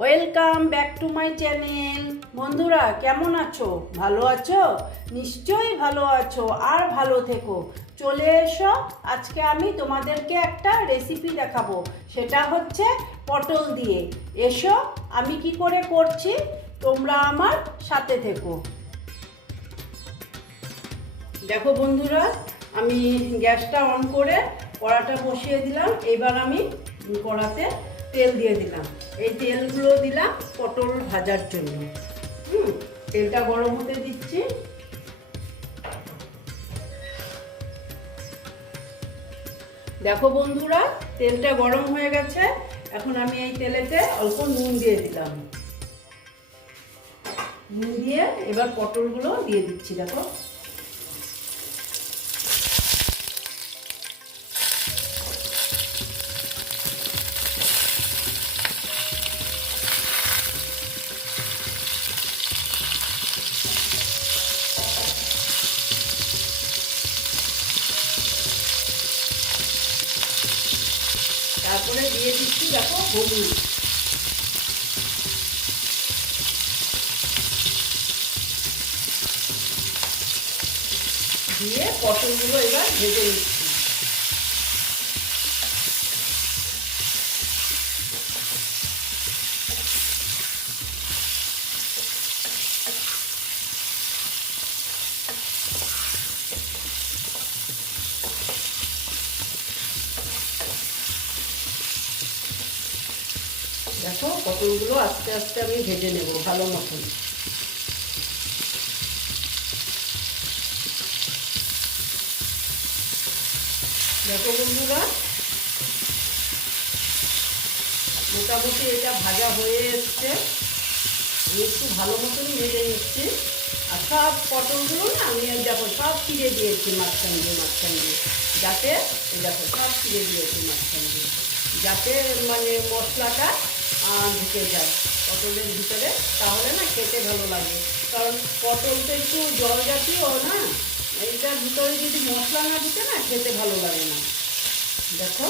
Welcome back to my channel বন্ধুরা, কেমন আছো? ভালো আছো? নিশ্চয়ই ভালো আছো আর ভালো থেকো। চলে এসো, আজকে আমি তোমাদেরকে একটা রেসিপি দেখাবো। সেটা হচ্ছে পটল দিয়ে। এসো, আমি কি করে করছি? তোমরা আমার সাথে থেকো। দেখো বন্ধুরা, আমি গ্যাসটা অন করে কড়াটা বসিয়ে দিলাম। এবার আমি কড়াতে তেল দিয়ে দিলাম। এই তেলগুলো দিলাম পটল ভাজার জন্য। হুম, তেলটা গরম হতে দিচ্ছি। দেখো বন্ধুরা, তেলটা গরম হয়ে গেছে। এখন আমি এই তেলেতে অল্প নুন দিয়ে দিলাম। নুন দিয়ে এবার পটলগুলো দিয়ে দিচ্ছি, দেখো। তারপরে দিয়ে দিচ্ছি দেখো হলুদ। দিয়ে পটলগুলো এবার ভেজে নিচ্ছি। দেখো পটলগুলো আস্তে আস্তে আমি ভেজে নেব, ভালো মতন। দেখো বন্ধুরা, মোটামুটি এটা ভাজা হয়ে এসছে। আমি একটু ভালো মতনই ভেজে নিচ্ছি। আর সব পটলগুলো না, আমি দেখো সব ফিরে দিয়েছি মাঝখান দিয়ে মাঝখান দিয়ে। যাতে দেখো সব ফিরে দিয়েছি মাঝখান দিয়ে। যাতে মানে মশলাটা ঢুকে যায় পটলের ভিতরে, তাহলে না খেতে ভালো লাগে। কারণ পটল তো একটু জল জাতীয় না, এইটার ভিতরে যদি মশলা না ঢুকে না খেতে ভালো লাগে না। দেখো।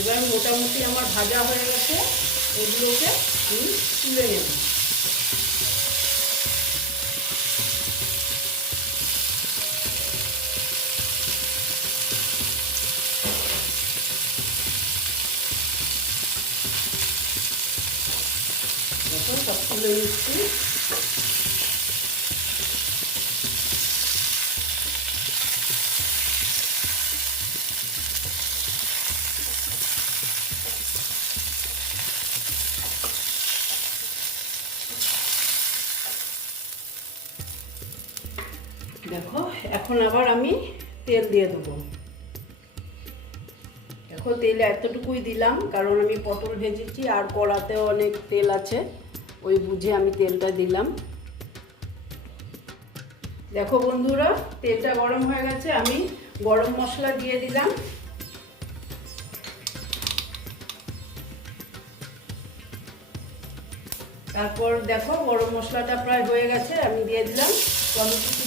এবার মোটামুটি আমার ভাজা হয়ে গেছে, এগুলোকে আমি তুলে নেব দেখো সব তুলে নিচ্ছি। দেখো, এখন আবার আমি তেল দিয়ে দেবো। দেখো, তেল এতটুকুই দিলাম, কারণ আমি পটল ভেজেছি আর কড়াতেও অনেক তেল আছে। ওই বুঝে আমি তেলটা দিলাম। দেখো বন্ধুরা, তেলটা গরম হয়ে গেছে, আমি গরম মশলা দিয়ে দিলাম। তারপর দেখো গরম মশলাটা প্রায় হয়ে গেছে, আমি দিয়ে দিলাম। টমেটো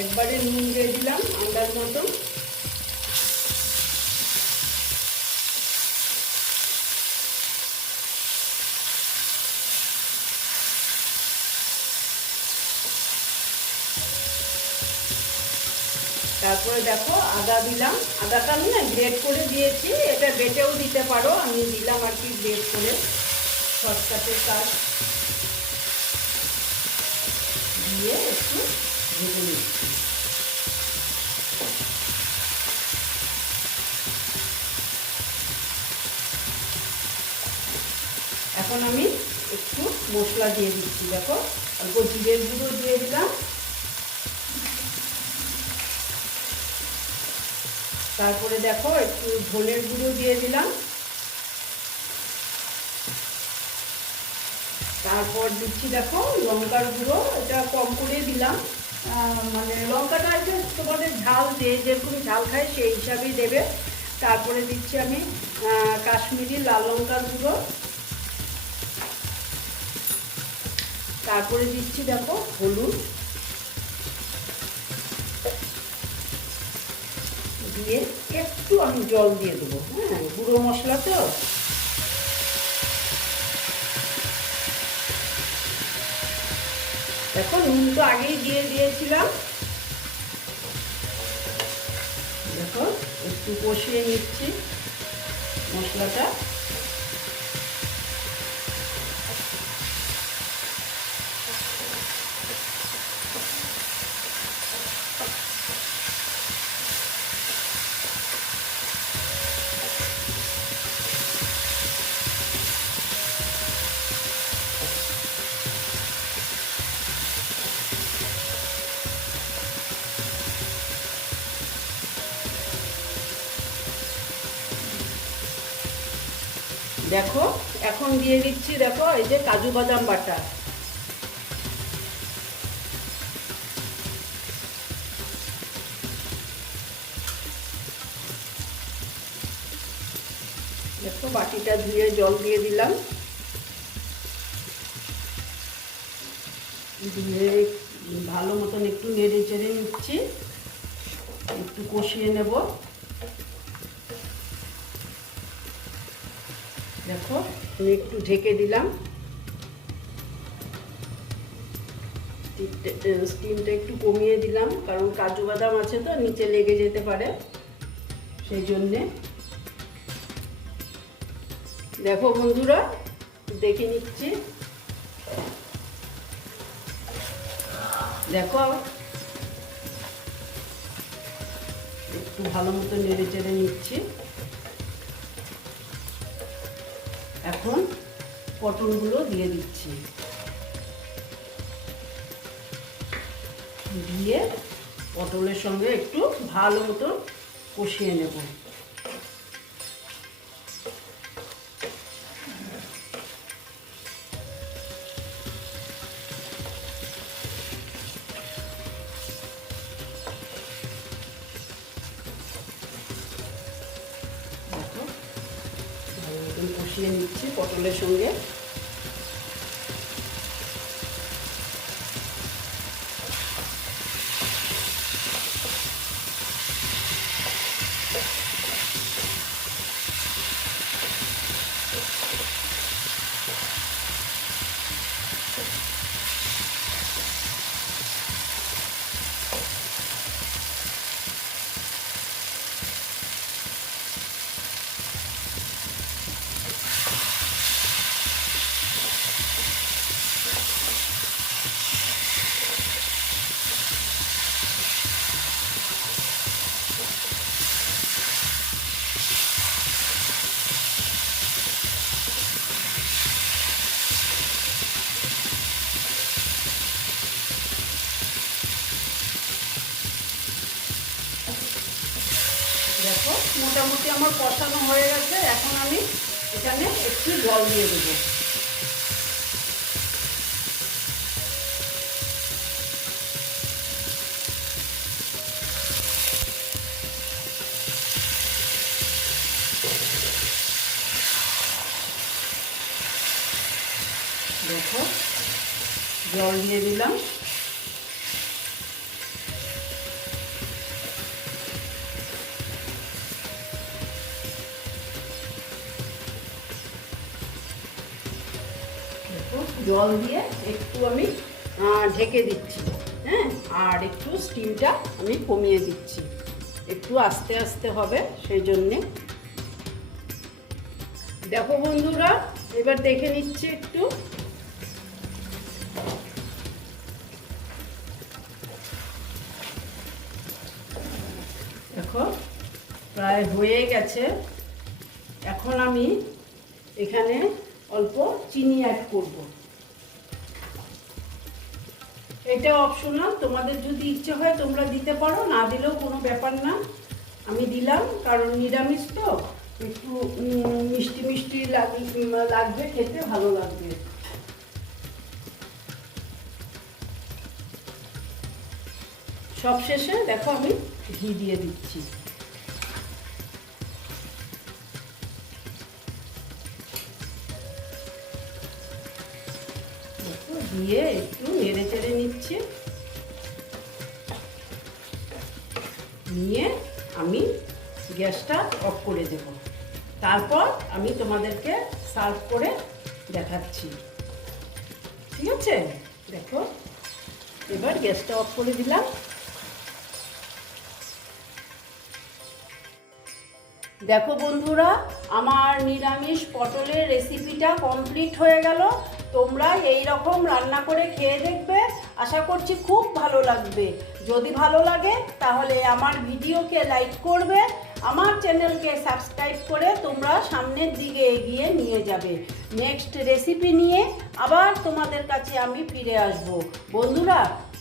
একবারে নুন দিয়ে দিলাম আন্দাজ মতন তারপরে দেখো আদা দিলাম। আদাটা আমি না গ্রেড করে দিয়েছি, এটা বেটেও দিতে পারো। আমি দিলাম আর কি গ্রেড করে, শর্টকাটের কাজ। দিয়ে একটু এখন আমি একটু মশলা দিয়ে দিচ্ছি, দেখো। অল্প জিরের গুঁড়ো দিয়ে দিলাম। তারপরে দেখো, একটু ধনের গুঁড়ো দিয়ে দিলাম। তারপর দিচ্ছি, দেখো, লঙ্কার গুঁড়ো, এটা কম করে দিলাম। মানে লঙ্কাটা একটু তোমাদের ঝাল যে যেরকম ঝাল খায় সেই হিসাবেই দেবে। তারপরে দিচ্ছি আমি কাশ্মীরি লাল লঙ্কার গুঁড়ো। তারপরে দিচ্ছি দেখো হলুদ। দিয়ে একটু আমি জল দিয়ে দেবো হ্যাঁ গুঁড়ো মশলা তো। দেখো নুন তো আগেই দিয়ে দিয়েছিলাম। দেখো একটু কষিয়ে নিচ্ছি মশলাটা। দেখো, এখন দিয়ে দিচ্ছি, দেখো, এই যে কাজু বাদাম বাটা। দেখো, বাটিটা ধুয়ে জল দিয়ে দিলাম। দিয়ে ভালো মতন একটু নেড়ে চেড়ে নিচ্ছি, একটু কষিয়ে নেব দেখো আমি একটু ঢেকে দিলাম। স্টিমটা একটু কমিয়ে দিলাম, কারণ কাজু বাদাম আছে তো, নিচে লেগে যেতে পারে। সেই জন্যে। দেখো বন্ধুরা, দেখে নিচ্ছি। দেখো। একটু ভালো মতো নেড়ে চেড়ে নিচ্ছি। এখন পটলগুলো দিয়ে দিচ্ছি। দিয়ে পটলের সঙ্গে একটু ভালো মতো কষিয়ে নেব। কষিয়ে নিচ্ছি পটলের সঙ্গে। দেখো মোটামুটি আমার কষানো হয়ে গেছে। এখন আমি এখানে একটু জল দিয়ে দেবো। দেখো, জল দিয়ে দিলাম। জল দিয়ে একটু আমি ঢেকে দিচ্ছি হ্যাঁ? আর একটু স্টিমটা আমি কমিয়ে দিচ্ছি। একটু আস্তে আস্তে হবে সেই জন্যে। দেখো বন্ধুরা, এবার দেখে নিচ্ছি একটু। দেখো, প্রায় হয়ে গেছে। এখন আমি এখানে অল্প চিনি অ্যাড করব। এটা অপশনাল তোমাদের যদি ইচ্ছে হয় তোমরা দিতে পারো, না দিলেও কোনো ব্যাপার না। আমি দিলাম, কারণ নিরামিষ তো, একটু মিষ্টি মিষ্টি লাগ- লাগবে, খেতে ভালো লাগবে। সব শেষে দেখো আমি ঘি দিয়ে দিচ্ছি। দিয়ে একটু নেড়ে চেড়ে নিচ্ছি। নিয়ে আমি গ্যাসটা অফ করে দেব। তারপর আমি তোমাদেরকে সার্ভ করে দেখাচ্ছি। ঠিক আছে? দেখো, এবার গ্যাসটা অফ করে দিলাম। দেখো বন্ধুরা, আমার নিরামিষ পটলের রেসিপিটা কমপ্লিট হয়ে গেল। তোমরা এই রকম রান্না করে খেয়ে দেখবে। আশা করছি খুব ভালো লাগবে। যদি ভালো লাগে, তাহলে আমার ভিডিওকে লাইক করবে। আমার চ্যানেলকে সাবস্ক্রাইব করে তোমরা সামনের দিকে এগিয়ে নিয়ে যাবে। নেক্সট রেসিপি নিয়ে আবার তোমাদের কাছে আমি ফিরে আসব। বন্ধুরা,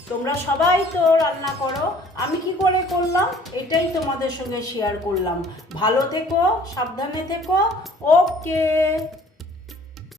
তোমরা সবাই তো রান্না করো। আমি কি করে করলাম? এটাই তোমাদের সঙ্গে শেয়ার করলাম। ভালো থেকো, সাবধানে থেকো। ওকে।